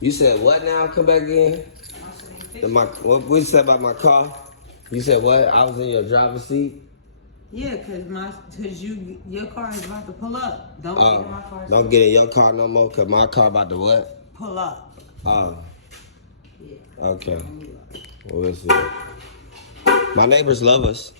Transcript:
You said what now? Come back again. What you said about my car? You said what? I was in your driver's seat. Yeah, cause your car is about to pull up. Don't get in my car. Don't get in your car no more, cause my car about to what? Pull up. Oh. Yeah. Okay. Well, let's see. My neighbors love us.